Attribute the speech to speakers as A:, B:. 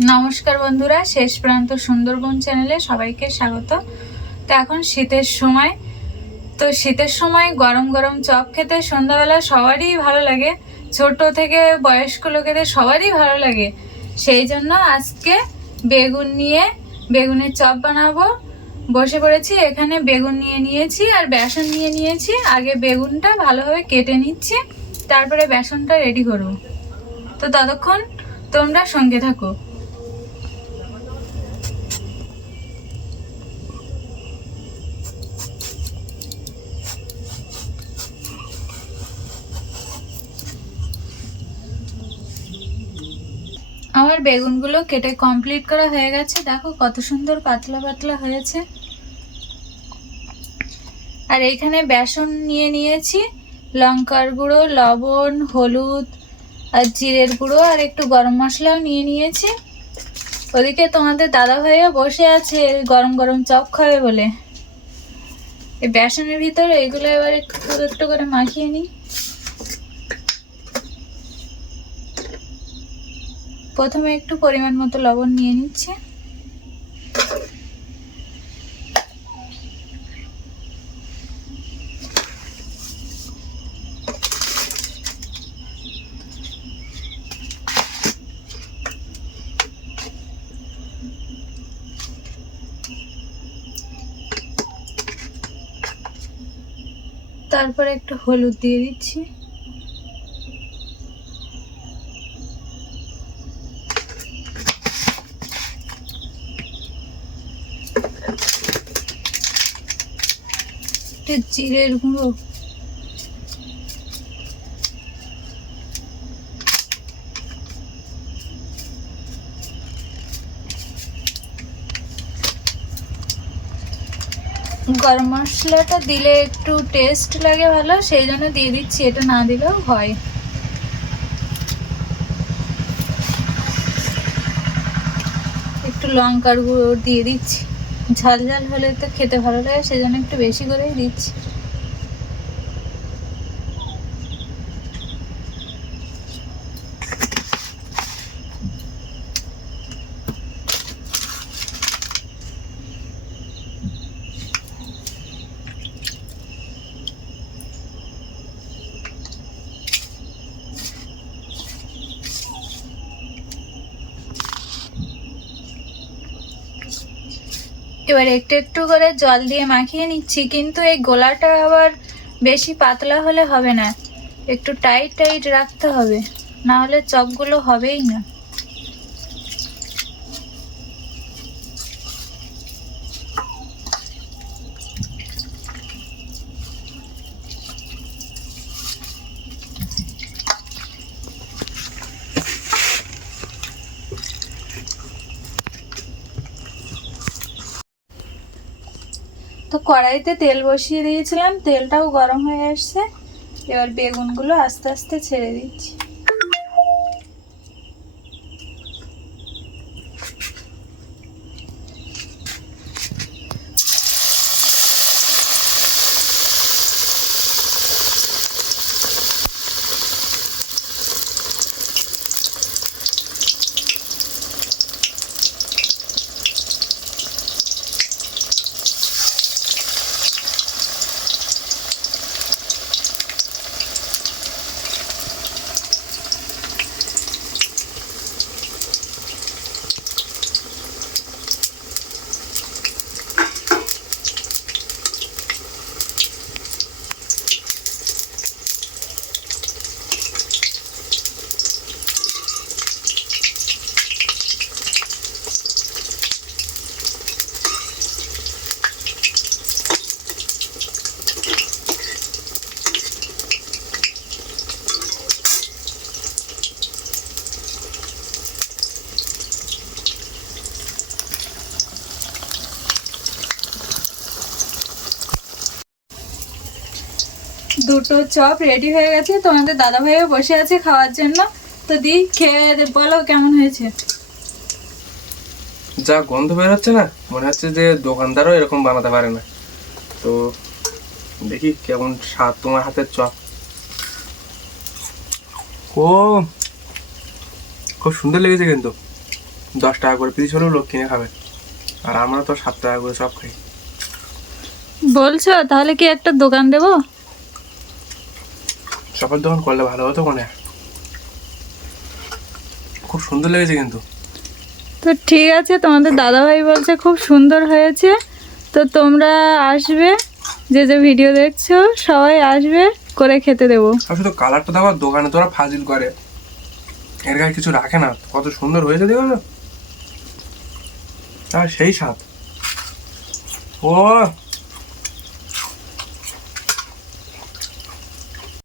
A: নমস্কার বন্ধুরা, শেষ প্রান্ত সুন্দরবন চ্যানেলে সবাইকে স্বাগত। তো এখন শীতের সময়। তো শীতের সময় গরম গরম চপ খেতে সন্ধ্যাবেলা সবারই ভালো লাগে। ছোট থেকে বয়স্ক লোকেদের সবারই ভালো লাগে। সেই জন্য আজকে বেগুন নিয়ে বেগুনের চপ বানাবো। বসে পড়েছি, এখানে বেগুন নিয়ে নিয়েছি আর বেসন নিয়ে নিয়েছি। আগে বেগুনটা ভালোভাবে কেটে নিচ্ছি, তারপরে বেসনটা রেডি করব। তো ততক্ষণ তোমরা সঙ্গে থাকো। আমার বেগুনগুলো কেটে কমপ্লিট করা হয়ে গেছে। দেখো কত সুন্দর পাতলা পাতলা হয়েছে। আর এইখানে বেসন নিয়ে নিয়েছি। লঙ্কার গুঁড়ো, লবণ, হলুদ আর জিরের গুঁড়ো আর একটু গরম মশলাও নিয়ে নিয়েছি। ওদিকে তোমাদের দাদা ভাইও বসে আছে গরম গরম চপ খাবে বলে। এই বেসনের ভিতরে এগুলো এবার একটু একটু করে মাখিয়ে নিই। প্রথমে একটু পরিমাণ মতো লবণ নিয়ে নিচ্ছে। তারপরে একটু হলুদ দিয়ে দিচ্ছি। একটু জিরের গুঁড়ো। গরম মশলাটা দিলে একটু টেস্ট লাগে ভালো, সেই জন্য দিয়ে দিচ্ছি, এটা না দিলেও হয়। একটু লঙ্কার গুঁড়ো দিয়ে দিচ্ছি। ঝাল ঝাল হলে তো খেতে ভালো লাগে সেজন্য একটু বেশি করেই দিচ্ছি। এবার একটু একটু করে জল দিয়ে মাখিয়ে নিচ্ছি, কিন্তু এই গোলাটা আবার বেশি পাতলা হলে হবে না। একটু টাইট টাইট রাখতে হবে। না হলে চপগুলো হবেই না। তো কড়াইতে তেল বসিয়ে দিয়েছিলাম, তেলটাও গরম হয়ে আসছে। এবার বেগুনগুলো আস্তে আস্তে ছেড়ে দিচ্ছি। দুটো চপ রেডি হয়ে গেছে। তোমাদের দাদা ভাইও বসে আছে খাওয়ার জন্য। তো দি খেয়ে বলো কেমন হয়েছে?
B: যা গন্ধ বের হচ্ছে না মনে হচ্ছে যে দোকানদারও এরকম বানাতে পারে না। তো দেখি কেমন স্বাদ তোমার হাতের চপ। ও খুব সুন্দর লেগেছে কিন্তু। দশ টাকা করে পিস হলেও লোক কিনে খাবে। আর আমরা তো সাত টাকা করে সব খাই।
A: বলছো তাহলে কি একটা দোকান দেবো?
B: চপের দোকান করলে ভালো হতো মনে খুব সুন্দর লেগেছে কিন্তু।
A: তো ঠিক আছে তোমাদের দাদাভাই বলছে খুব সুন্দর হয়েছে। তো তোমরা আসবে যে যে ভিডিও দেখছ সবাই আসবে করে খেতে দেবো।
B: শুধু কালারটা দেওয়ার দোকানে তোরা ফাজিল করে। এর গায়ে কিছু রাখে না কত সুন্দর হয়েছে দেখো না আর সেই স্বাদ। ও!